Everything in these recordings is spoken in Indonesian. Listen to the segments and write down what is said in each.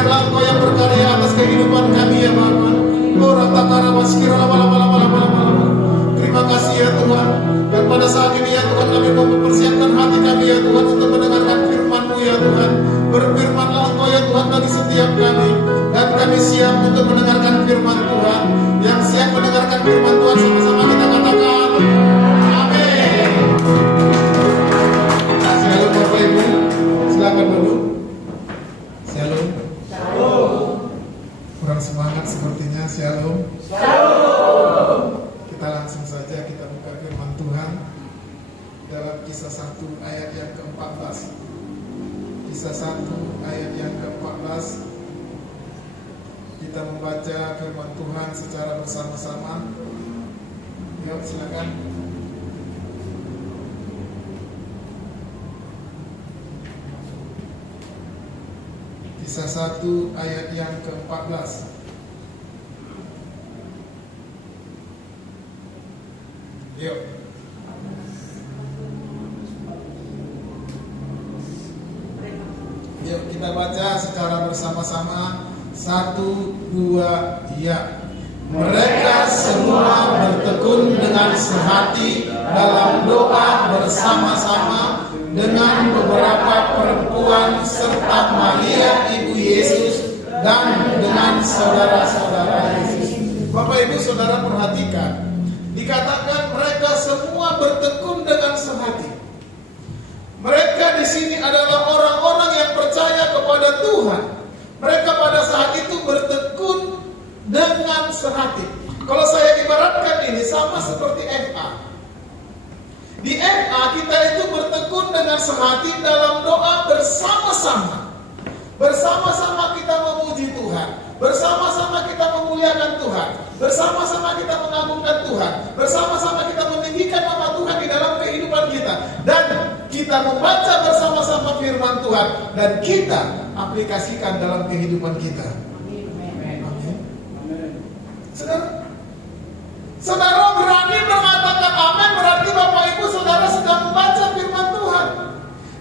Biarlah Engkau yang berkarya atas kehidupan kami ya Bapa. Terima kasih ya Tuhan. Dan pada saat ini ya Tuhan, kami mau mempersiapkan hati kami ya Tuhan untuk mendengarkan firman-Mu ya Tuhan. Berfirmanlah Engkau ya Tuhan bagi setiap kami. Dan kami siap untuk mendengarkan firman Tuhan. Yang siap mendengarkan firman Tuhan, sama-sama kita katakan amin. Shalom Bapak Ibu, silakan duduk. Shalom. Kurang semangat sepertinya. Shalom. Kita langsung saja kita buka firman Tuhan dalam Kisah 1 ayat yang ke-14. Kisah 1 ayat yang ke-14. Kita membaca firman Tuhan secara bersama-sama. Yuk silakan. Kisah 1 ayat yang ke-14. Yuk. Yuk kita baca secara bersama-sama. 1, 2, ya. Mereka semua bertekun dengan sehati dalam doa bersama-sama dengan beberapa perempuan serta Maria ibu Yesus dan dengan saudara-saudara Yesus. Bapak Ibu Saudara perhatikan, dikatakan mereka semua bertekun dengan sehati. Mereka di sini adalah orang-orang yang percaya kepada Tuhan. Mereka pada saat itu bertekun dengan sehati. Kalau saya ibaratkan ini sama seperti FA. Di FA kita itu bertekun dengan sehati dalam doa bersama-sama. Bersama-sama kita memuji Tuhan. Bersama-sama kita memuliakan Tuhan. Bersama-sama kita mengagungkan Tuhan. Bersama-sama kita meninggikan nama Tuhan di dalam kehidupan kita. Dan kita membaca bersama-sama firman Tuhan. Dan kita aplikasikan dalam kehidupan kita. Amin. Saudara berani mengatakan amin, berarti Bapak Ibu Saudara sedang membaca firman Tuhan.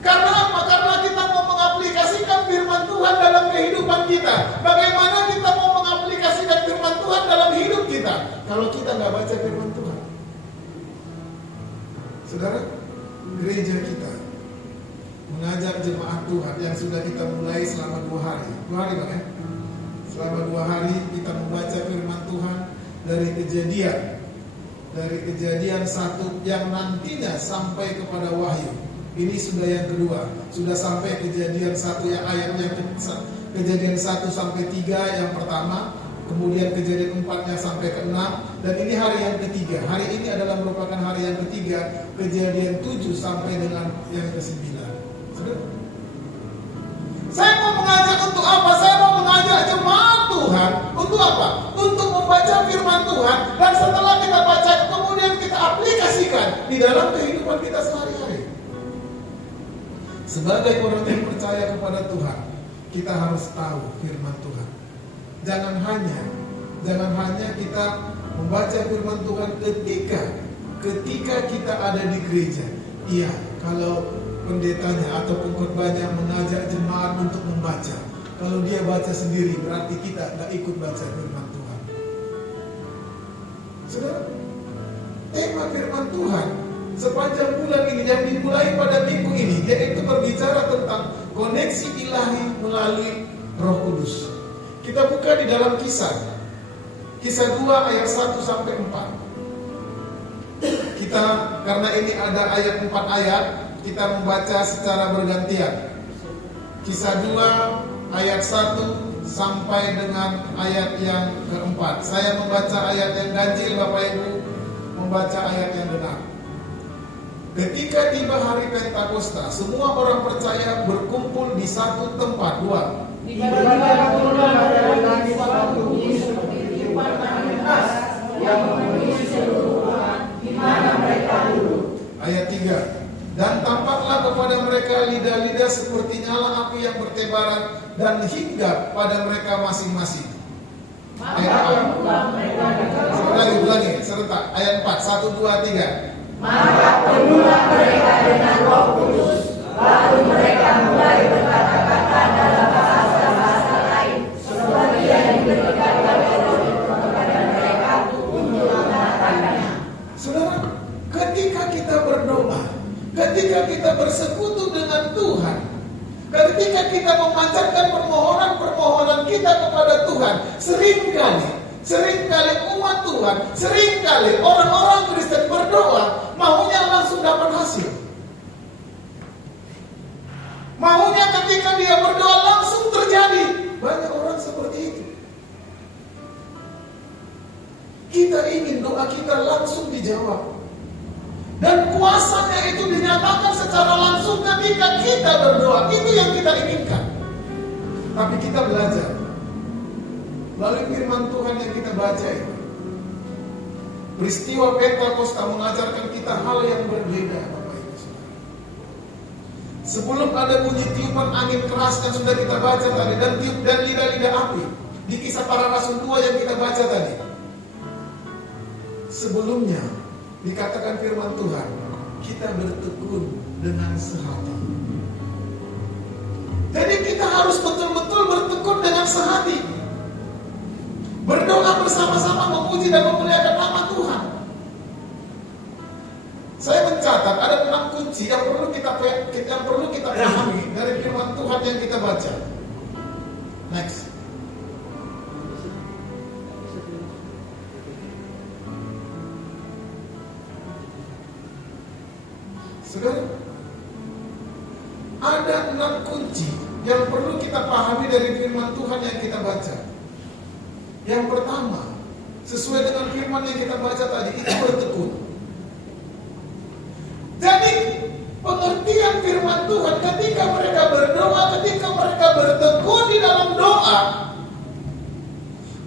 Karena apa? Karena kita mau mengaplikasikan firman Tuhan dalam kehidupan kita. Bagaimana kita mau mengaplikasikan firman Tuhan dalam hidup kita kalau kita nggak baca firman Tuhan? Saudara, gereja kita mengajak jemaat Tuhan yang sudah kita mulai selama 2 hari. 2 hari Bang ya? Selama 2 hari kita membaca firman Tuhan dari kejadian 1 yang nantinya sampai kepada Wahyu. Ini sudah yang kedua. Sudah sampai kejadian 1 yang ayatnya kejadian 1 sampai 3 yang pertama. Kemudian kejadian 4-nya sampai ke 6. Dan ini hari yang ketiga. Hari ini adalah merupakan hari yang ketiga. Kejadian 7 sampai dengan yang ke-9. Saya mau mengajak untuk apa? Saya mau mengajak jemaat Tuhan. Untuk apa? Untuk membaca firman Tuhan. Dan setelah kita baca, kemudian kita aplikasikan di dalam kehidupan kita sehari-hari. Sebagai orang yang percaya kepada Tuhan, kita harus tahu firman Tuhan. Jangan hanya kita membaca firman Tuhan ketika kita ada di gereja. Iya, kalau pendetanya ataupun khotbahnya mengajak jemaat untuk membaca. Kalau dia baca sendiri, berarti kita tidak ikut baca firman Tuhan. Saudara, tema firman Tuhan sepanjang bulan ini yang dimulai pada minggu ini, yaitu berbicara tentang koneksi ilahi melalui Roh Kudus. Kita buka di dalam Kisah 2 ayat 1 sampai 4. Kita, karena ini ada ayat 4 ayat, kita membaca secara bergantian. Kisah 2 ayat 1 sampai dengan ayat yang keempat. Saya membaca ayat yang ganjil, Bapak Ibu membaca ayat yang genap. Ketika tiba hari Pentakosta, semua orang percaya berkumpul di satu tempat. 2. Tiba-tiba turunlah dari langit suatu bunyi seperti tiupan angin keras yang memenuhi seluruh ruangan di mana mereka duduk. Ayat 3. Dan tampaklah kepada mereka lidah-lidah seperti nyala api yang bertebaran dan hinggap pada mereka masing-masing. Ayat 4. Ulangi, serentak. Ayat 4. 1, 2, 3. Maka penuhlah mereka dengan Roh Kudus, lalu mereka mulai berkata-kata dalam bahasa-bahasa lain kita kepada Tuhan, seringkali umat Tuhan, seringkali orang-orang Kristen berdoa maunya langsung dapat hasil. Maunya ketika dia berdoa langsung terjadi. Banyak orang seperti itu. Kita ingin doa kita langsung dijawab. Dan kuasanya itu dinyatakan secara langsung ketika kita berdoa. Itu yang kita inginkan. Tapi kita belajar melalui firman Tuhan yang kita baca ini. Peristiwa Pentakosta mengajarkan kita hal yang berbeda, Bapak Ibu Saudara. Sebelum ada bunyi tiupan angin keras yang sudah kita baca tadi, dan lidah-lidah api di Kisah Para Rasul 2 yang kita baca tadi. Sebelumnya dikatakan firman Tuhan, kita bertekun dengan sehati. Jadi kita harus betul-betul bertekun dengan sehati. Berdoa bersama-sama memuji dan memuliakan nama Tuhan. Saya mencatat ada 6 kunci yang perlu kita pahami dari firman Tuhan yang kita baca. Next. Saudara, ada 6 kunci yang perlu kita pahami dari firman Tuhan yang kita baca. Yang pertama, sesuai dengan firman yang kita baca tadi, itu bertekun. Jadi, pengertian firman Tuhan ketika mereka berdoa, ketika mereka bertekun di dalam doa,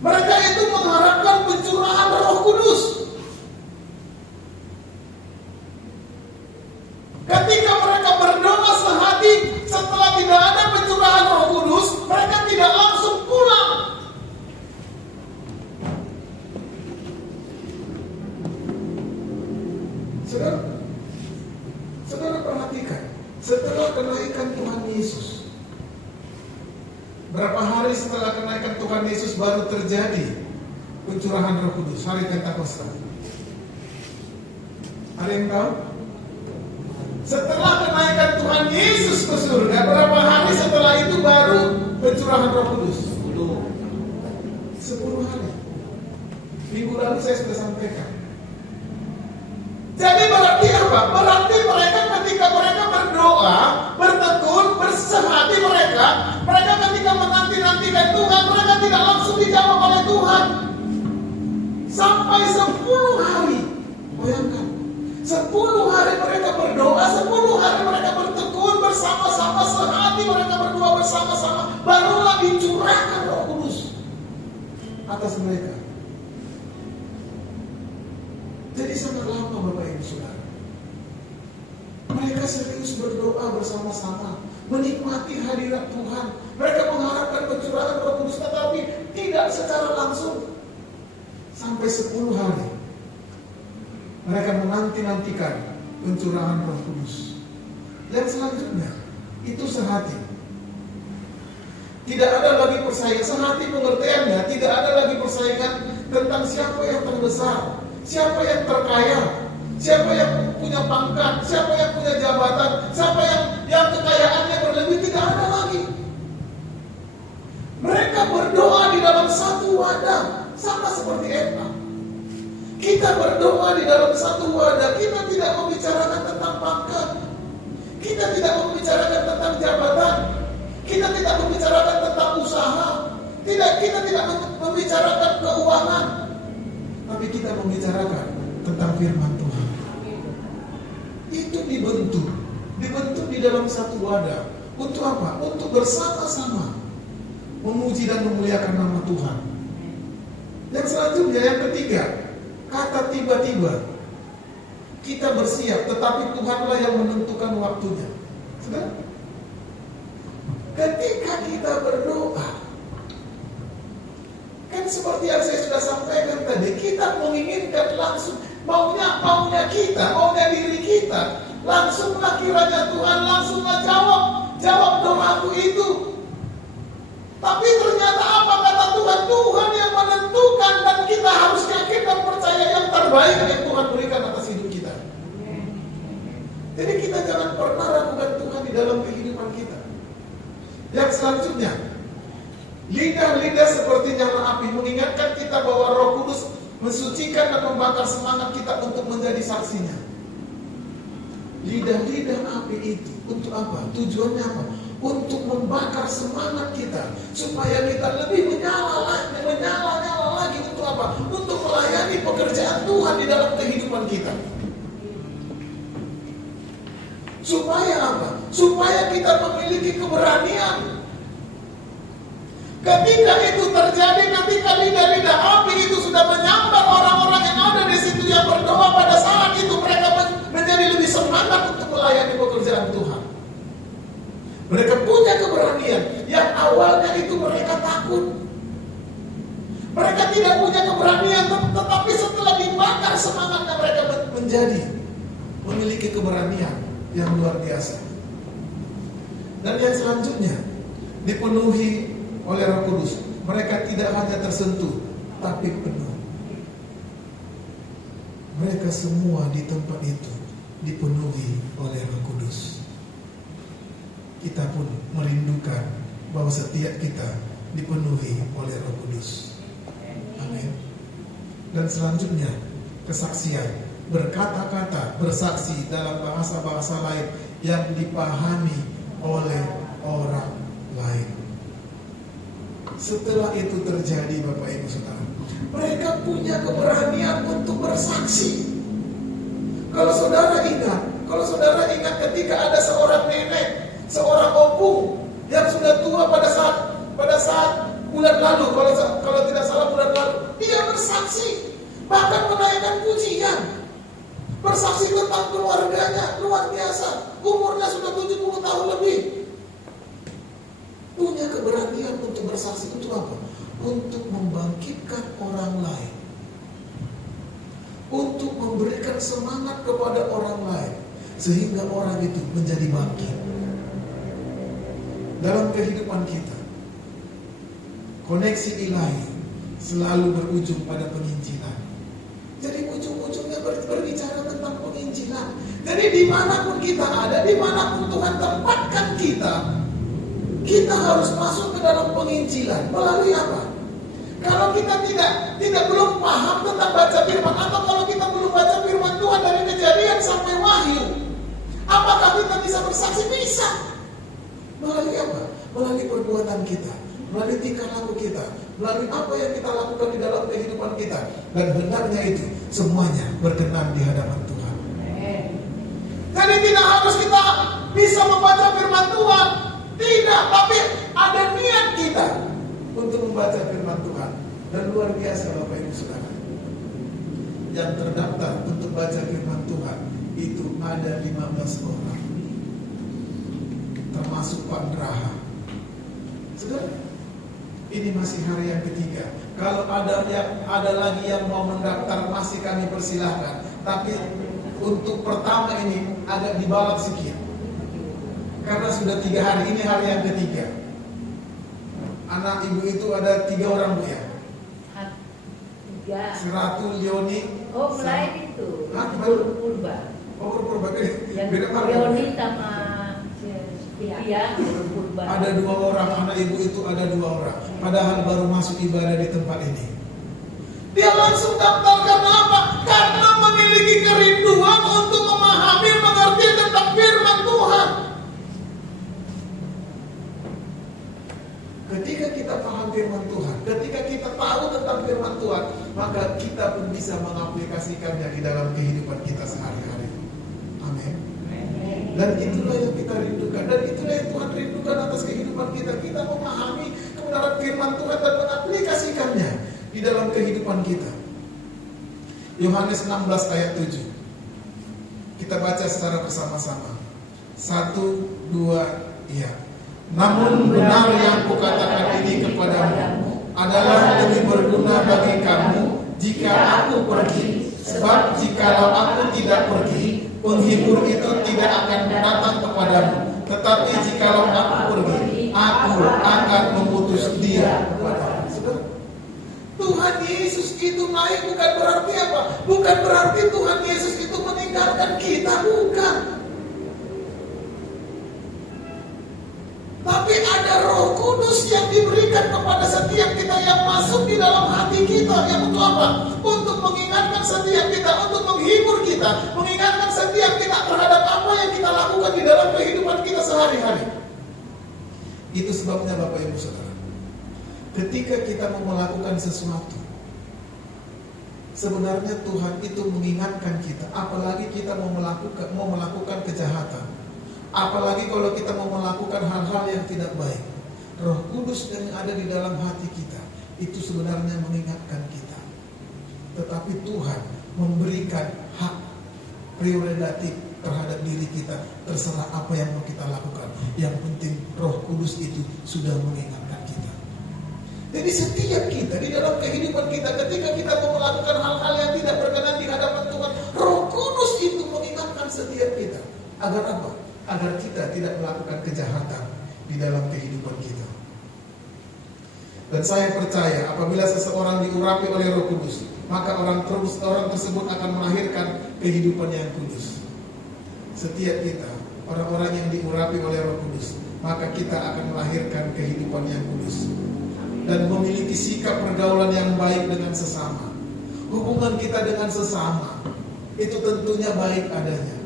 mereka itu mengharapkan pencurahan Roh Kudus. Ketika mereka berdoa sehati, setelah tidak ada pencurahan Roh Kudus, mereka tidak langsung pulang. Saudara perhatikan, setelah kenaikan Tuhan Yesus, berapa hari setelah kenaikan Tuhan Yesus baru terjadi pencurahan Roh Kudus, hari Pentakosta? Ada yang tahu? Setelah kenaikan Tuhan Yesus ke surga, berapa hari setelah itu baru pencurahan Roh Kudus? 10 hari. Minggu lalu saya sudah sampaikan. Jadi berarti apa? Berarti mereka ketika mereka berdoa, bertekun, bersehati mereka ketika menanti-nantikan Tuhan, mereka tidak langsung dijawab oleh Tuhan. Sampai 10 hari. Bayangkan. 10 hari mereka berdoa, 10 hari mereka bertekun bersama-sama, sehati mereka berdoa bersama-sama, barulah dicurahkan Roh Kudus atas mereka. Jadi sangat lama Bapak Ibu Saudara. Mereka serius berdoa bersama-sama, menikmati hadirat Tuhan. Mereka mengharapkan pencurahan Roh Kudus, tetapi tidak secara langsung. Sampai 10 hari mereka menanti-nantikan pencurahan Roh Kudus. Dan selanjutnya itu sehati. Tidak ada lagi persaingan. Sehati pengertiannya tidak ada lagi persaingan tentang siapa yang terbesar, siapa yang terkaya, siapa yang punya pangkat, siapa yang punya jabatan, siapa yang kekayaannya berlebih. Tidak ada lagi. Mereka berdoa di dalam satu wadah, sama seperti Eva. Kita berdoa di dalam satu wadah. Kita tidak membicarakan tentang pangkat, kita tidak membicarakan tentang jabatan, kita tidak membicarakan tentang usaha, kita tidak membicarakan keuangan, tapi kita membicarakan tentang firman Tuhan. Itu dibentuk di dalam satu wadah. Untuk apa? Untuk bersama-sama memuji dan memuliakan nama Tuhan. Yang selanjutnya, yang ketiga, kata tiba-tiba. Kita bersiap, tetapi Tuhanlah yang menentukan waktunya. Sudah? Ketika kita berdoa, kan seperti yang saya sudah sampaikan tadi, kita menginginkan langsung, maunya kita, maunya diri kita, langsunglah kiranya Tuhan, langsunglah jawab doaku itu. Tapi ternyata apa kata Tuhan? Tuhan yang menentukan, dan kita harus yakin dan percaya yang terbaik yang Tuhan berikan atas hidup kita. Jadi kita jangan pernah ragukan Tuhan di dalam kehidupan kita. Yang selanjutnya, lidah-lidah lidah seperti nyala api, mengingatkan kita bahwa Roh Kudus mensucikan dan membakar semangat kita untuk menjadi saksinya. Lidah-lidah api itu untuk apa? Tujuannya apa? Untuk membakar semangat kita supaya kita lebih menyala lagi untuk apa? Untuk melayani pekerjaan Tuhan di dalam kehidupan kita. Supaya apa? Supaya kita memiliki keberanian. Ketika itu terjadi, ketika lidah-lidah api itu sudah menyambar orang-orang yang ada di situ yang berdoa, pada saat itu mereka menjadi lebih semangat untuk melayani pekerjaan Tuhan. Mereka punya keberanian yang awalnya itu mereka takut. Mereka tidak punya keberanian, tetapi setelah dibakar semangatnya mereka menjadi memiliki keberanian yang luar biasa. Dan yang selanjutnya dipenuhi oleh Roh Kudus. Mereka tidak hanya tersentuh, tapi penuh. Mereka semua di tempat itu dipenuhi oleh Roh Kudus. Kita pun merindukan bahwa setiap kita dipenuhi oleh Roh Kudus. Amin. Dan selanjutnya kesaksian, berkata-kata, bersaksi dalam bahasa-bahasa lain yang dipahami oleh orang lain. Setelah itu terjadi, Bapak Ibu Saudara, mereka punya keberanian untuk bersaksi. Kalau saudara ingat ketika ada seorang nenek, seorang opung yang sudah tua pada saat bulan lalu, kalau tidak salah bulan lalu, dia bersaksi, bahkan menaikkan pujian, bersaksi tentang keluarganya, luar biasa, umurnya sudah 70 tahun lebih. Punya keberanian untuk bersaksi untuk apa? Untuk membangkitkan orang lain, untuk memberikan semangat kepada orang lain, sehingga orang itu menjadi bangkit. Dalam kehidupan kita, koneksi ilahi selalu berujung pada penginjilan. Jadi ujung-ujungnya berbicara tentang penginjilan. Jadi dimanapun kita ada, dimanapun Tuhan tempatkan kita harus masuk ke dalam penginjilan. Melalui apa? Kalau kita tidak belum paham tentang baca firman, atau kalau kita belum baca firman Tuhan dari Kejadian sampai Wahyu, apakah kita bisa bersaksi? Bisa. Melalui apa? Melalui perbuatan kita, melalui tingkah laku kita, melalui apa yang kita lakukan di dalam kehidupan kita. Dan hendaknya itu semuanya berkenan di hadapan Tuhan. Jadi tidak harus kita bisa membaca firman Tuhan, tidak, tapi ada niat kita untuk membaca firman Tuhan. Dan luar biasa Bapak Ibu Saudara, yang terdaftar untuk baca firman Tuhan itu ada 15 orang, termasuk Pak Draha. Saudara, ini masih hari yang ketiga. Kalau ada lagi yang mau mendaftar, masih kami persilahkan. Tapi untuk pertama ini agak dibalap sedikit, karena sudah 3 hari, ini hari yang ketiga. Anak ibu itu ada 3 orang, Bu ya? 3. Seratul, Leoni. Oh, mulai itu. Purba. Oh, Purba. Yang Beda Leoni sama Pia, Purba. Ada 2 orang, anak ibu itu ada 2 orang. Padahal baru masuk ibadah di tempat ini. Dia langsung daftar karena apa? Karena memiliki kerinduan untuk memahami, mengerti tentang firman Tuhan. Ketika kita paham firman Tuhan, ketika kita tahu tentang firman Tuhan, maka kita pun bisa mengaplikasikannya di dalam kehidupan kita sehari-hari. Amin. Dan itulah yang kita rindukan, dan itulah yang Tuhan rindukan atas kehidupan kita. Kita memahami kebenaran firman Tuhan dan mengaplikasikannya di dalam kehidupan kita. Yohanes 16 ayat 7. Kita baca secara bersama-sama. 1, 2, iya. Namun benar yang kukatakan ini kepadamu adalah lebih berguna bagi kamu jika aku pergi. Sebab jikalau aku tidak pergi, penghibur itu tidak akan datang kepadamu. Tetapi jikalau aku pergi, aku akan mengutus dia kepadamu. Tuhan Yesus itu naik bukan berarti apa? Bukan berarti Tuhan Yesus itu meninggalkan kita, bukan. Tapi ada Roh Kudus Kudus yang diberikan kepada setiap kita yang masuk di dalam hati kita. Yang untuk apa? Untuk mengingatkan setiap kita, untuk menghibur kita, mengingatkan setiap kita terhadap apa yang kita lakukan di dalam kehidupan kita sehari-hari. Itu sebabnya Bapak Ibu Saudara, ketika kita mau melakukan sesuatu, sebenarnya Tuhan itu mengingatkan kita. Apalagi kita mau melakukan kejahatan, apalagi kalau kita mau melakukan hal-hal yang tidak baik, Roh Kudus yang ada di dalam hati kita itu sebenarnya mengingatkan kita. Tetapi Tuhan memberikan hak prerogatif terhadap diri kita. Terserah apa yang mau kita lakukan, yang penting Roh Kudus itu sudah mengingatkan kita. Jadi setiap kita di dalam kehidupan kita, ketika kita mau melakukan hal-hal yang tidak berkenan di hadapan Tuhan, Roh Kudus itu mengingatkan setiap kita. Agar apa? Agar kita tidak melakukan kejahatan di dalam kehidupan kita. Dan saya percaya apabila seseorang diurapi oleh Roh Kudus, maka orang tersebut akan melahirkan kehidupan yang kudus. Setiap kita, orang-orang yang diurapi oleh Roh Kudus, maka kita akan melahirkan kehidupan yang kudus dan memiliki sikap pergaulan yang baik dengan sesama. Hubungan kita dengan sesama itu tentunya baik adanya.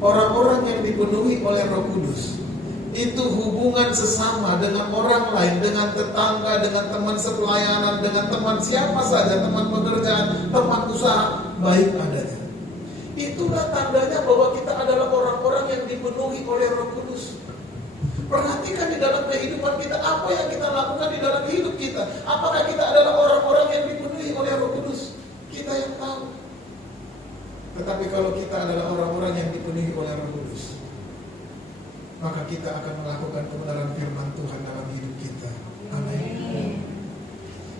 Orang-orang yang dipenuhi oleh Roh Kudus itu hubungan sesama dengan orang lain, dengan tetangga, dengan teman sepelayanan, dengan teman siapa saja, teman pekerjaan, teman usaha, baik adanya. Itulah tandanya bahwa kita adalah orang-orang yang dipenuhi oleh Roh Kudus. Perhatikan di dalam kehidupan kita, apa yang kita lakukan di dalam hidup kita. Apakah kita adalah orang-orang yang dipenuhi oleh Roh Kudus? Kita yang tahu. Tetapi kalau kita adalah orang-orang yang dipenuhi oleh Roh Kudus, maka kita akan melakukan kebenaran firman Tuhan dalam hidup kita. Amin.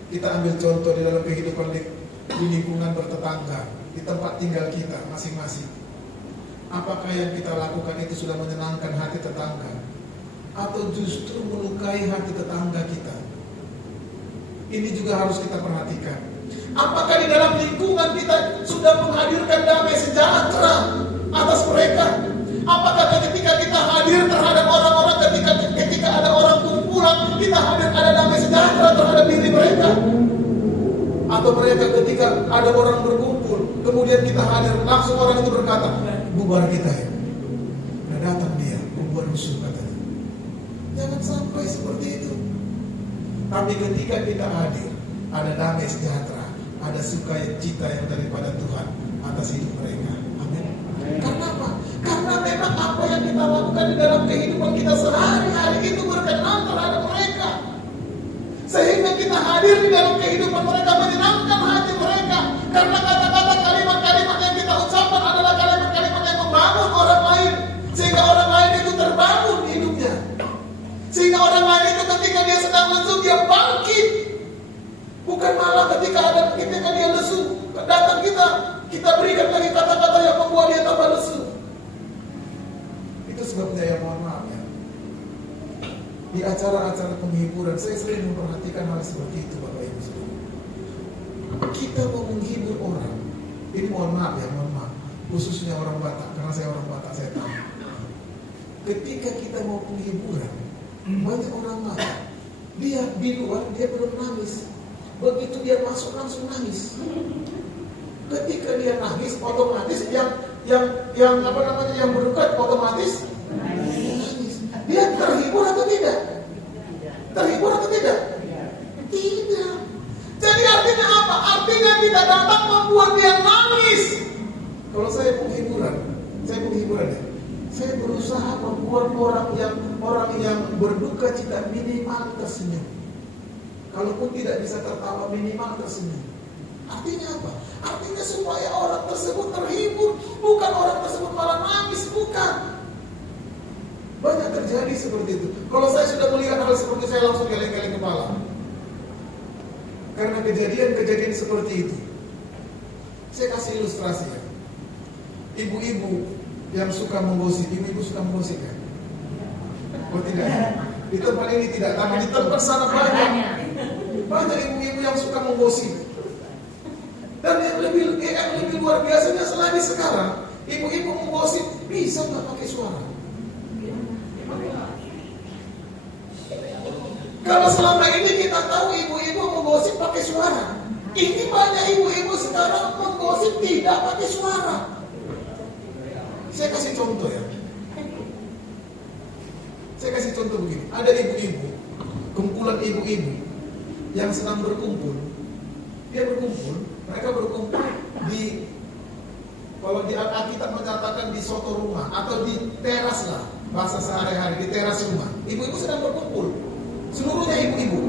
Kita ambil contoh di dalam kehidupan di lingkungan bertetangga, di tempat tinggal kita masing-masing. Apakah yang kita lakukan itu sudah menyenangkan hati tetangga, atau justru melukai hati tetangga kita? Ini juga harus kita perhatikan. Apakah di dalam lingkungan kita sudah menghadirkan damai sejahtera atas mereka? Apakah ketika kita hadir terhadap orang-orang, ketika ada orang kumpulan, kita hadir ada damai sejahtera terhadap diri mereka? Atau mereka ketika ada orang berkumpul, kemudian kita hadir, langsung orang itu berkata, bubar kita ya, udah datang dia, membuat musuh katanya. Jangan sampai seperti itu. Tapi ketika kita hadir, ada damai sejahtera, ada sukacita yang daripada Tuhan atas hidup mereka. Amin. Karena apa? Karena memang apa yang kita lakukan di dalam kehidupan kita sehari-hari itu berkenan terhadap mereka. Sehingga kita hadir di dalam kehidupan mereka, menyenangkan hati mereka. Karena kata-kata kalimat-kalimat yang kita ucapkan adalah kalimat-kalimat yang membangun orang lain. Sehingga orang lain itu terbangun hidupnya. Sehingga orang lain itu ketika dia sedang lesu, dia bangkit. Bukan malah ketika dia lesu, datang kita berikan lagi kata-kata yang membuat dia tambah lesu. Itu sebabnya ya, mohon maaf ya, di acara-acara penghiburan saya sering memperhatikan hal seperti itu, Bapak Ibu Saudara. Kita mau menghibur orang, ini mohon maaf, khususnya orang Batak, karena saya orang Batak, saya tahu. Ketika kita mau penghiburan, banyak orang marah. Dia di luar dia belum nangis, begitu dia masuk langsung nangis. Ketika dia nangis, otomatis yang berdekat otomatis nangis. Dia terhibur atau tidak? Terhibur atau tidak? Tidak. Jadi artinya apa? Artinya kita datang membuat dia nangis. Kalau saya penghiburan ya, saya berusaha membuat orang yang berduka cita minimal tersenyum. Kalaupun tidak bisa tertawa, minimal tersenyum. Artinya apa? Artinya supaya orang tersebut terhibur, bukan orang tersebut malah nangis, bukan. Banyak terjadi seperti itu. Kalau saya sudah melihat hal seperti itu, saya langsung geleng-geleng kepala. Karena kejadian-kejadian seperti itu. Saya kasih ilustrasi ya. Ibu-ibu yang suka menggosip, ibu-ibu suka menggosip kan? Oh tidak? Di tempat ini tidak, tapi di tempat sana banyak ibu-ibu yang suka menggosip. Dan yang lebih luar biasanya selain sekarang, ibu-ibu menggosip bisa nggak pakai suara? Kalau selama ini kita tahu ibu-ibu menggosip pakai suara, ini banyak ibu-ibu sekarang menggosip tidak pakai suara. Saya kasih contoh ya. Saya kasih contoh begini. Ada ibu-ibu, kumpulan ibu-ibu yang sedang berkumpul. Mereka berkumpul di, kalau di Alkitab menyatakan di suatu rumah atau di teras lah, bahasa sehari-hari, di teras rumah. Ibu-ibu sedang berkumpul, seluruhnya ibu-ibu.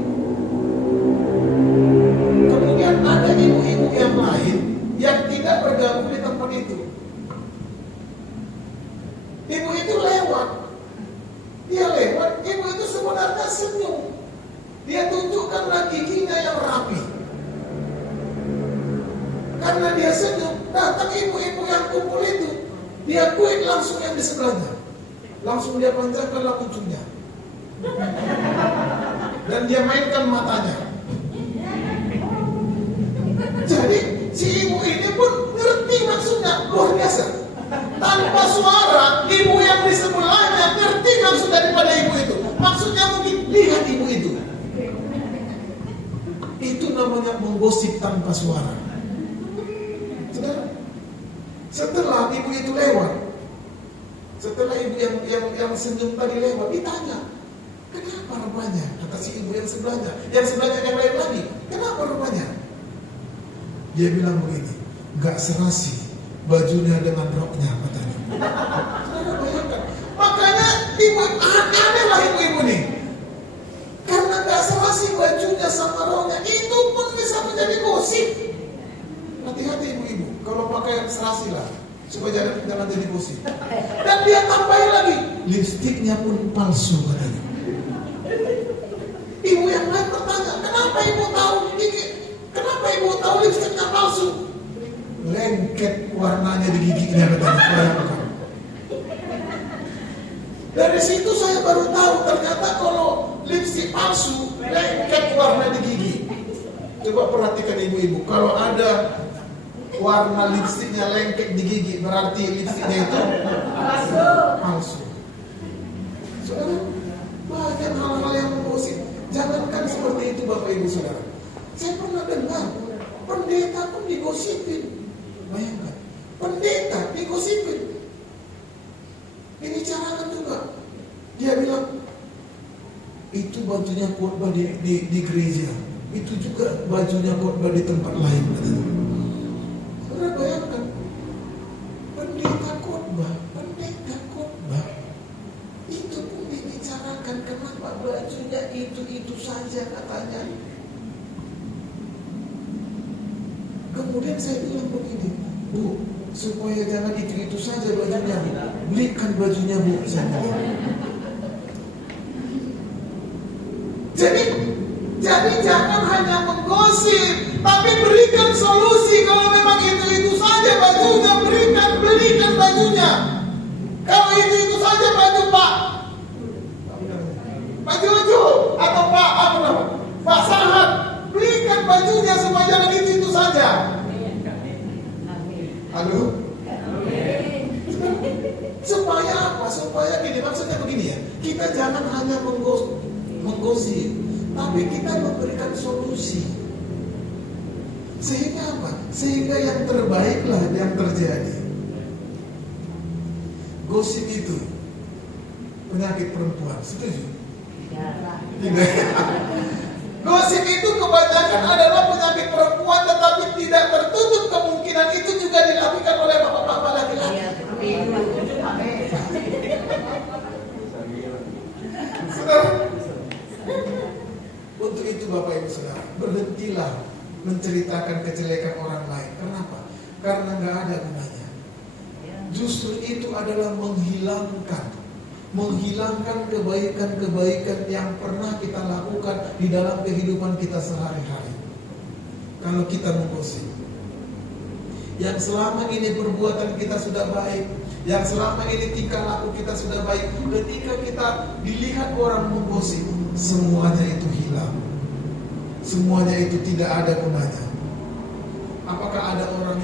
Kemudian ada ibu-ibu yang lain yang tidak bergabung di tempat itu. Ibu itu lewat, ibu itu sebenarnya senyum. Dia tunjukkanlah giginya yang rapi. Karena dia senyum, datang ibu-ibu yang kumpul itu, dia kuit langsung yang di sebelahnya. Langsung dia panjangkanlah ujungnya. Dan dia mainkan matanya. Jadi si ibu ini pun ngerti maksudnya, luar biasa. Tanpa suara, ibu yang di sebelahnya ngerti maksud daripada ibu itu. Maksudnya mungkin lihat ibu itu. Itu namanya menggosip tanpa suara. Setelah ibu itu lewat, setelah ibu yang senyum tadi lewat, ditanya, kenapa rupanya? Kata si ibu yang sebelahnya yang lain lagi, kenapa rupanya? Dia bilang begini, gak serasi bajunya dengan roknya, katanya. Saudara bayangkan, makanya ibu aneh lah ibu-ibu nih, karena gak serasi bajunya sama roknya, itu pun bisa menjadi gosip. Hati-hati ibu-ibu, kalau pakai serasi lah, supaya jangan jadi gosip. Dan dia tambahin lagi, lipstiknya pun palsu, katanya. Ibu yang lain bertanya, kenapa ibu tahu ini? Kenapa ibu tahu lipstiknya palsu? Lengket warnanya di giginya, katanya. Dari situ saya baru tahu ternyata kalau lipstik palsu lengket warna di gigi. Coba perhatikan ibu-ibu, kalau ada warna lipstiknya lengket di gigi, berarti lipstiknya itu palsu. Saudara, banyak hal-hal yang menggosip. Jangankan seperti itu Bapak Ibu Saudara. Saya pernah dengar pendeta pun digosipin. Bayangkan, pendeta digosipin. Ini carakan juga. Dia bilang, itu bajunya khotbah di gereja. Itu juga bajunya khotbah di tempat lain. Saudara bayangkan, pendeta khotbah. Itu pun dibicarakan, kenapa bajunya itu saja katanya. Kemudian saya bilang begini, Bu, supaya jangan itu saja bajunya, Bu, belikan bajunya, Bu. Jadi jangan hanya menggosip, tapi berikan solusi. Kalau memang itu saja bajunya, belikan bajunya. Kalau itu saja baju Pak Jojo atau Pak Sahat, belikan bajunya supaya jangan itu saja. Halo? Supaya apa? Supaya gini, maksudnya begini ya. Kita jangan hanya menggosip, tapi kita memberikan solusi. Sehingga apa? Sehingga yang terbaiklah yang terjadi. Gosip itu penyakit perempuan, setuju? Tidak. Gosip itu kebanyakan adalah penyakit perempuan, tetapi tidak tertutup kemungkinan itu juga dilakukan oleh bapak-bapak laki-laki. Saudara, untuk itu Bapak Ibu Saudara, berhentilah menceritakan kejelekan orang lain. Kenapa? Karena nggak ada gunanya. Justru itu adalah menghilangkan kebaikan-kebaikan yang pernah kita lakukan di dalam kehidupan kita sehari-hari. Kalau kita menggosip, yang selama ini perbuatan kita sudah baik, yang selama ini tingkah laku kita sudah baik, ketika kita dilihat orang menggosip, semuanya itu hilang. Semuanya itu tidak ada gunanya. Apakah ada orang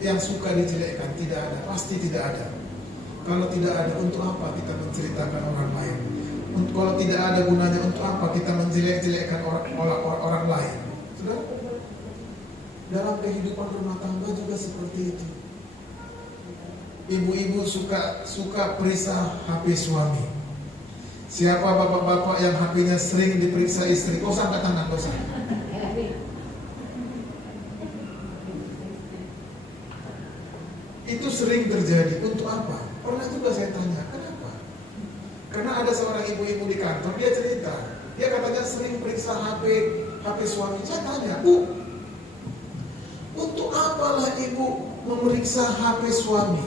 yang suka dijelekkan? Tidak ada, pasti tidak ada. Kalau tidak ada, untuk apa kita menceritakan orang lain? Kalau tidak ada gunanya, untuk apa kita menjelek-jelekkan orang lain? Sudah? Dalam kehidupan rumah tangga juga seperti itu. Ibu-ibu suka periksa HP suami. Siapa bapak-bapak yang HP-nya sering diperiksa istri? Kau angkat tangan, kau Itu sering terjadi. Untuk apa? Pernah juga saya tanya, kenapa? Karena ada seorang ibu-ibu di kantor, dia cerita, dia katanya sering periksa HP suami. Saya tanya, Bu, untuk apalah ibu memeriksa HP suami?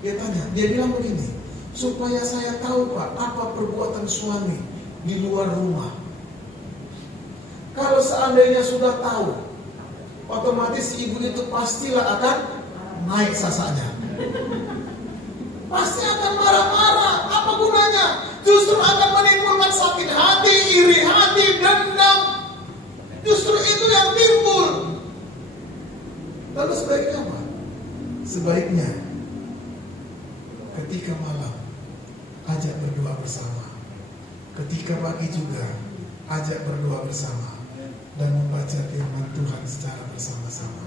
Dia tanya, dia bilang begini, supaya saya tahu Pak, apa perbuatan suami di luar rumah. Kalau seandainya sudah tahu, otomatis ibu itu pastilah akan naik sasanya. Pasti akan marah-marah. Apa gunanya? Justru akan menimbulkan sakit hati, iri hati, dendam. Justru itu yang timbul. Lalu sebaiknya apa? Sebaiknya ketika malam ajak berdoa bersama. Ketika pagi juga ajak berdoa bersama dan membaca firman Tuhan secara bersama-sama.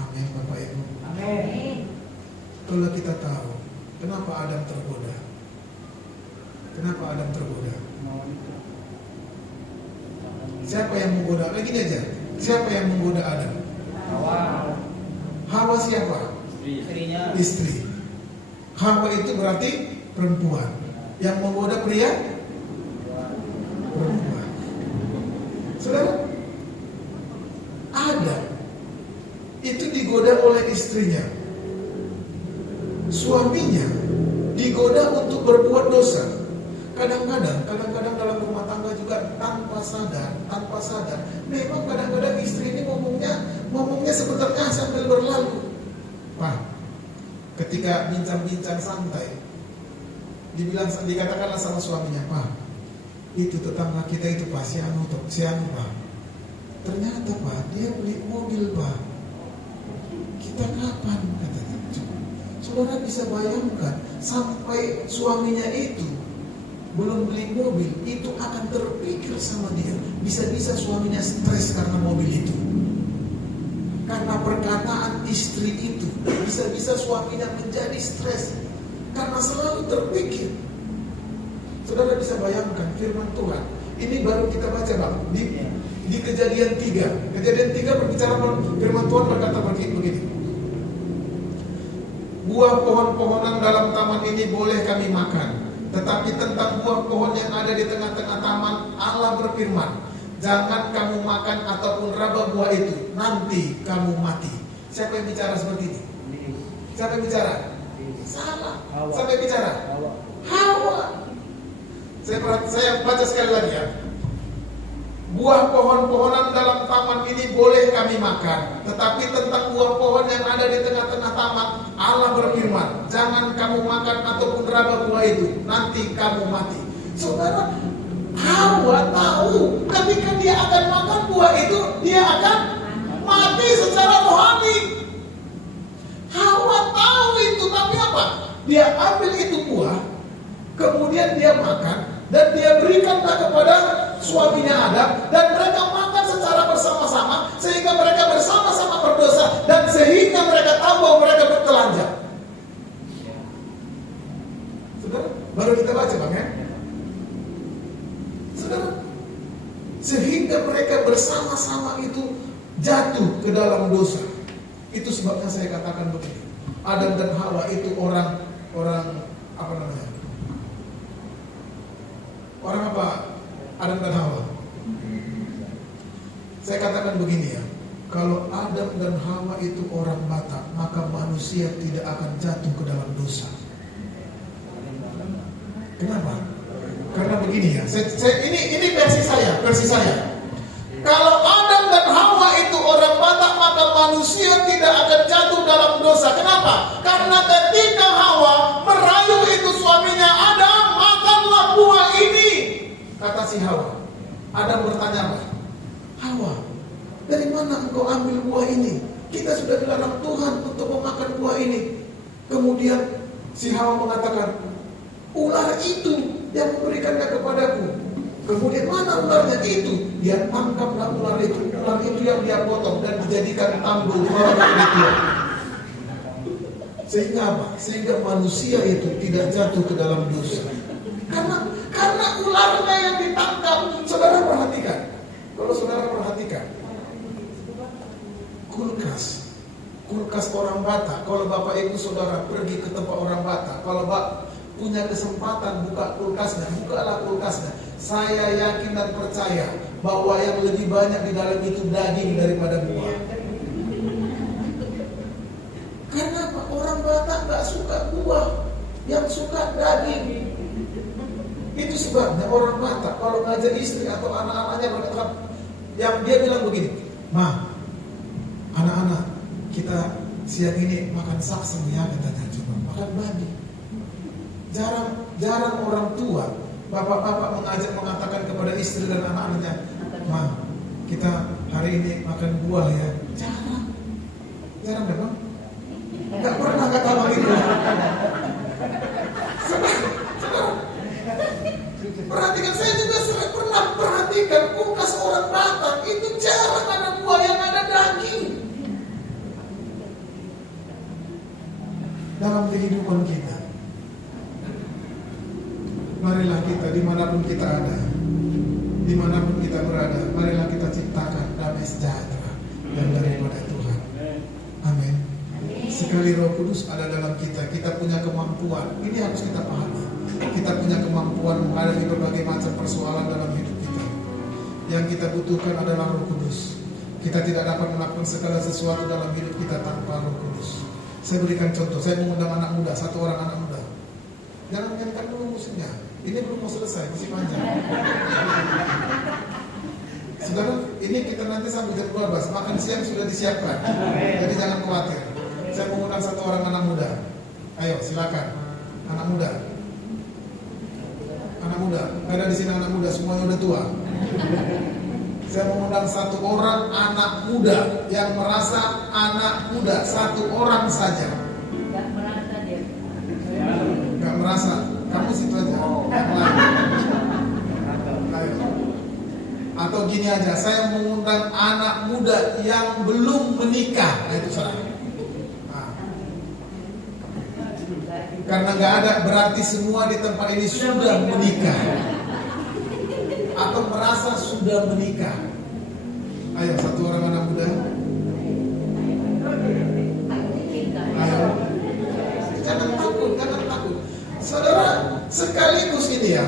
Amin, Bapak Ibu. Amin. Kalau kita tahu kenapa Adam tergoda, kenapa Adam tergoda? Siapa yang menggoda? Lagi aja. Siapa yang menggoda Adam? Hawa. Hawa siapa? Istrinya. Istri. Hawa itu berarti perempuan. Yang menggoda pria? Perempuan. Saudara, Adam itu digoda oleh istrinya. Suaminya digoda untuk berbuat dosa. Kadang-kadang dalam rumah tangga juga tanpa sadar, memang kadang-kadang istri ini ngomongnya sebenarnya sambil berlalu. Pak, ketika bincang-bincang santai, dikatakanlah sama suaminya, Pak, itu tetangga kita itu Pak, si anu Pak. Ternyata Pak, dia beli mobil Pak. Kita kapan? Katanya. Saudara bisa bayangkan, sampai suaminya itu belum beli mobil, itu akan terpikir sama dia. Bisa-bisa suaminya stres karena mobil itu. Karena perkataan istri itu, bisa-bisa suaminya menjadi stres karena selalu terpikir. Saudara bisa bayangkan firman Tuhan. Ini baru kita baca Bang di Kejadian 3. Kejadian 3 berbicara firman Tuhan berkata begini. Buah pohon-pohonan dalam taman ini boleh kami makan, tetapi tentang buah pohon yang ada di tengah-tengah taman, Allah berfirman, jangan kamu makan ataupun raba buah itu, nanti kamu mati. Siapa yang bicara seperti ini? Siapa yang bicara? Salah. Siapa yang bicara? Hawa. Saya baca sekali lagi ya. Buah pohon-pohonan dalam taman ini boleh kami makan, tetapi tentang buah pohon yang ada di tengah-tengah taman, Allah berfirman, jangan kamu makan ataupun raba buah itu, nanti kamu mati. Saudara, Hawa tahu ketika dia akan makan buah itu, dia akan mati secara rohani. Hawa tahu itu, tapi apa? Dia ambil itu buah, kemudian dia makan, dan dia berikanlah kepada suaminya Adam, dan mereka makan secara bersama-sama, sehingga mereka bersama-sama berdosa, dan sehingga mereka tahu bahwa mereka bertelanjang. Saudara, baru kita baca Bang ya. Saudara, sehingga mereka bersama-sama itu jatuh ke dalam dosa. Itu sebabnya saya katakan begini, Adam dan Hawa itu orang apa namanya? Orang apa? Adam dan Hawa. Saya katakan begini ya, kalau Adam dan Hawa itu orang Batak, maka manusia tidak akan jatuh ke dalam dosa. Kenapa? Karena begini ya, ini versi saya. Kalau Adam dan Hawa itu orang Batak, maka manusia tidak akan jatuh dalam dosa. Kenapa? Karena ketika Hawa merayu itu suaminya, Adam, makanlah buah ini. Kata si Hawa. Adam bertanya, Hawa, dari mana engkau ambil buah ini? Kita sudah dilarang Tuhan untuk memakan buah ini. Kemudian si Hawa mengatakan, Ular itu yang memberikannya kepadaku. Kemudian mana ularnya itu? Dia tangkaplah ular itu yang dia potong dan dijadikan tanggul orang itu. Sehingga apa? Sehingga manusia itu tidak jatuh ke dalam dosa. Karena ularnya yang ditangkap. Saudara perhatikan. Kalau saudara perhatikan, kulkas orang Batak. Kalau Bapak Ibu Saudara pergi ke tempat orang Batak, kalau Bapak punya kesempatan buka kulkasnya, bukalah kulkasnya. Saya yakin dan percaya bahwa yang lebih banyak di dalam itu daging daripada buah. Kenapa orang Batak gak suka buah, yang suka daging? Itu sebabnya orang Batak kalau ngajak istri atau anak-anaknya berkata, yang dia bilang begini, "Ma, anak-anak, kita siang ini makan sakseng ya," katanya, "coba makan babi." Jarang orang tua, bapak-bapak mengatakan kepada istri dan anak-anaknya, "Ma, kita hari ini makan buah ya." Jarang deh, Bang. Enggak pernah kata begitu. Perhatikan, saya juga sering pernah perhatikan kulkas orang Batak itu jarang ada buah yang ada daging. Dalam kehidupan kita, marilah kita dimanapun kita ada, dimanapun kita berada, marilah kita ciptakan damai sejahtera yang daripada Tuhan. Amin. Sekali Roh Kudus ada dalam kita, kita punya kemampuan. Ini harus kita pahami. Kita punya kemampuan menghadapi berbagai macam persoalan dalam hidup kita. Yang kita butuhkan adalah Roh Kudus. Kita tidak dapat melakukan segala sesuatu dalam hidup kita tanpa Roh Kudus. Saya berikan contoh, saya mengundang anak muda, satu orang anak muda. Jangan nyanyikan dulu musiknya. Ini belum mau selesai, masih panjang. Saudara, ini kita nanti sampai jam 12, makan siang sudah disiapkan. Jadi jangan khawatir. Saya mengundang satu orang anak muda. Ayo, silakan. Anak muda. Anak muda, ada di sini anak muda, semuanya udah tua. Saya mengundang satu orang anak muda yang merasa anak muda, satu orang saja. Gak merasa dia. Gak merasa, kamu situ aja. Yang lain. Ayo. Atau gini aja, saya mengundang anak muda yang belum menikah. Nah, itu salah. Karena gak ada, berarti semua di tempat ini sudah menikah atau merasa sudah menikah. Ayo, satu orang anak muda. Ayo. Jangan takut. Saudara, sekaligus ini ya.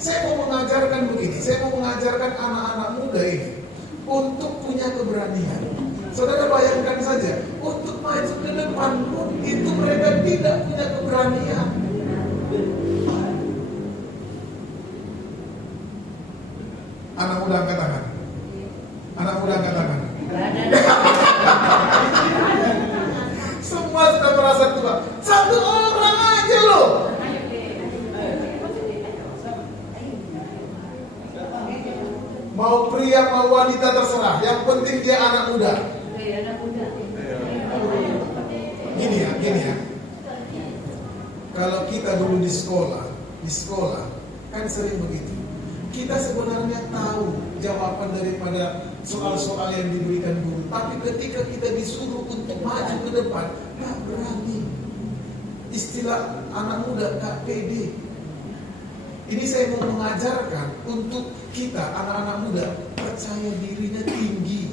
Saya mau mengajarkan begini. Saya mau mengajarkan anak-anak muda ini untuk punya keberanian. Saudara bayangkan saja, untuk maju ke depan pun itu mereka tidak punya keberanian. Anak muda angkat tangan. Anak muda angkat tangan. Semua sudah merasa tua. Satu orang aja loh. Mau pria mau wanita terserah. Yang penting dia anak muda. Gini ya. Kalau kita dulu di sekolah kan sering begitu. Kita sebenarnya tahu jawaban daripada soal-soal yang diberikan guru, tapi ketika kita disuruh untuk maju ke depan, gak berani. Istilah anak muda gak pede. Ini saya mau mengajarkan untuk kita anak-anak muda percaya dirinya tinggi.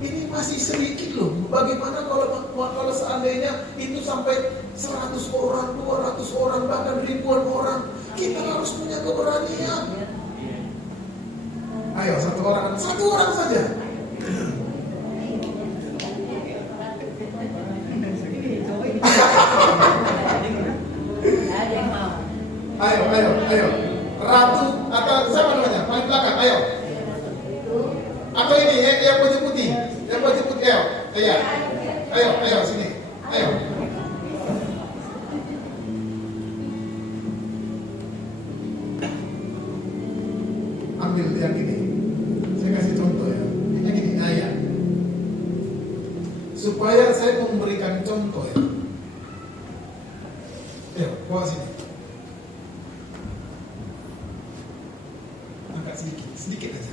Ini masih sedikit loh. Bagaimana kalau seandainya itu sampai 100 orang, 200 orang, bahkan ribuan orang. Kita harus punya keberanian. Ayo, satu orang saja. Ayo. Ratu atau siapa namanya? Paling belakang, ayo. Atau ini yang baju putih. Ayo, sini. Ayo. Ambil yang ini. Saya kasih contoh ya. Yang ini, ayah. Supaya saya memberikan contoh ya. Ayo. Bawa sini. Angkat sedikit aja.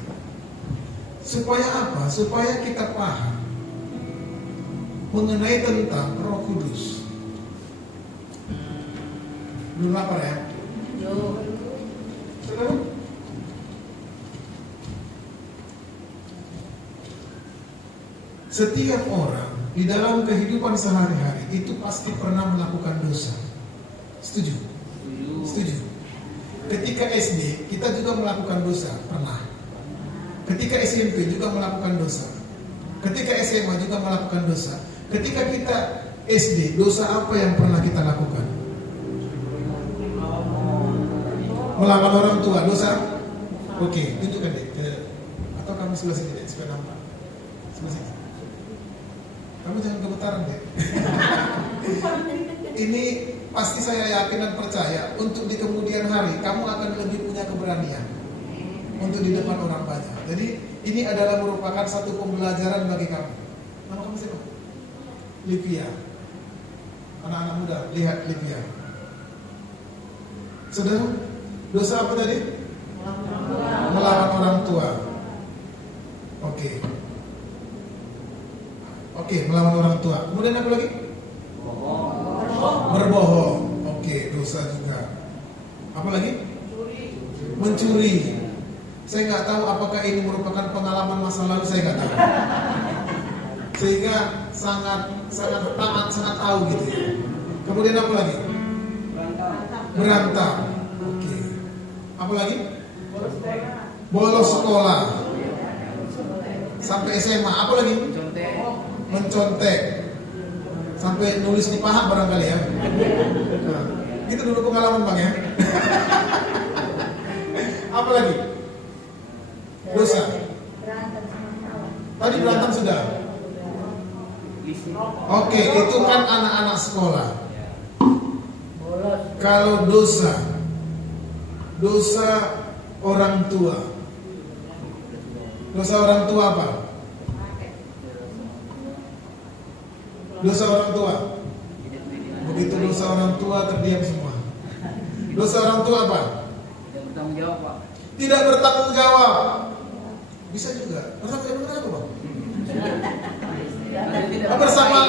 Supaya apa? Supaya kita paham mengenai tentang Roh Kudus. Belum lapar ya? Saudara? Setiap orang di dalam kehidupan sehari-hari itu pasti pernah melakukan dosa. Setuju? Setuju. Ketika SD kita juga melakukan dosa, pernah. Ketika SMP juga melakukan dosa. Ketika SMA juga melakukan dosa. Ketika kita SD, dosa apa yang pernah kita lakukan? Melawan orang tua, dosa? Oke, tunjukkan deh. Atau kamu sebelah sini deh, supaya nampak. Sebelah sini. Kamu jangan gemetaran deh. Ini pasti saya yakin dan percaya untuk di kemudian hari kamu akan lebih punya keberanian untuk di depan orang banyak. Jadi ini adalah merupakan satu pembelajaran bagi kamu. Nama kamu siapa? Livia. Anak-anak muda, lihat Livia. Saudara, dosa apa tadi? Melawan orang tua. Oke, melawan orang tua. Kemudian apa lagi? Berbohong. Oke, dosa juga. Apa lagi? Mencuri. Saya nggak tahu apakah ini merupakan pengalaman masa lalu, saya nggak tahu. Sehingga sangat tahu gitu ya. Kemudian apa lagi? Berantem. Oke. Apa lagi? Bolos sekolah. Sampai SMA. Apa lagi? Mencontek. Sampai nulis di paha barangkali ya. Nah, itu dulu pengalaman Bang ya. Apa lagi? Dosa. Tadi berantem sudah. Oke, itu kan anak-anak sekolah. Kalau dosa orang tua. Dosa orang tua apa? Dosa orang tua. Begitu dosa orang tua terdiam semua. Dosa orang tua apa? Tidak bertanggung jawab, Pak. Tidak bertanggung jawab. Bisa juga. Bertanggung jawab apa, Bang? Bersama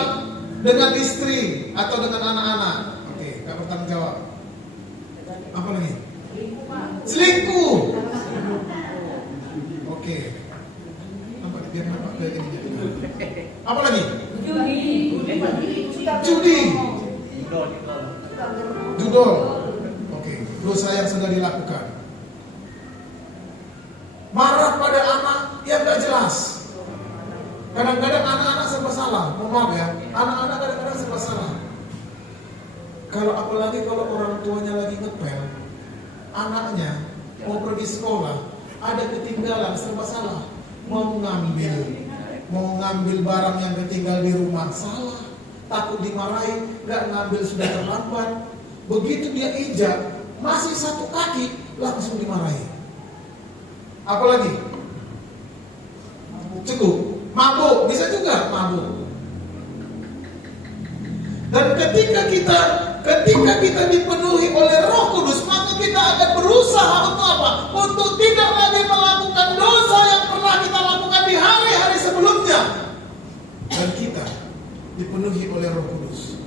dengan istri atau dengan anak-anak. Oke, gak bertanggung jawab. Apa lagi? Selingkuh. Oke. Nampak biar nampak kayak gini. Apa lagi? Judi. Judol. Oke, dosa yang sudah dilakukan. Marah pada anak yang gak jelas. Kadang-kadang anak-anak serba salah. Mohon maaf ya, anak-anak kadang-kadang serba salah. Apalagi kalau orang tuanya lagi ngepel, anaknya mau pergi sekolah, ada ketinggalan, serba salah. Mau ngambil barang yang ketinggal di rumah, salah. Takut dimarahin, gak ngambil sudah terlambat. Begitu dia injak, masih satu kaki, langsung dimarahin. Apalagi? Cukup. Mabuk, bisa juga mabuk. Dan ketika kita dipenuhi oleh Roh Kudus, maka kita akan berusaha untuk apa? Untuk tidak lagi melakukan dosa yang pernah kita lakukan di hari-hari sebelumnya. Dan kita dipenuhi oleh Roh Kudus.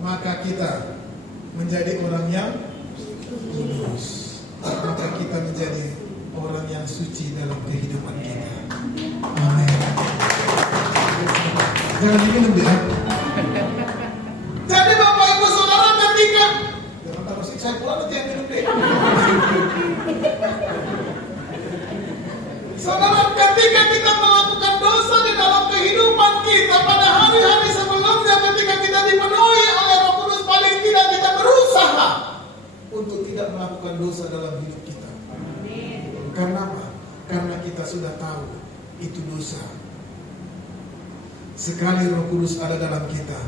Maka kita menjadi orang yang kudus. Maka kita menjadi orang yang suci dalam kehidupan kita. Amin. Jangan diminum ya. Jadi Bapak Ibu Saudara, ketika jangan taruh sih, saya pulang nanti yang minum deh. Saudara, ketika kita melakukan dosa di dalam kehidupan kita pada hari-hari sebelumnya, ketika kita dipenuhi oleh Roh Kudus, paling tidak kita berusaha untuk tidak melakukan dosa dalam hidup kita. Karena apa? Karena kita sudah tahu itu dosa. Sekali Roh Kudus ada dalam kita,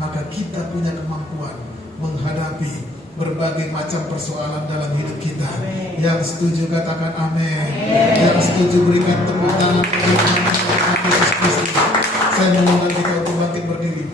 maka kita punya kemampuan menghadapi berbagai macam persoalan dalam hidup kita. Yang setuju katakan amin. Yang setuju berikan tepuk tangan untuk Yesus Kristus. Saya mengundang kita untuk bangkit berdiri.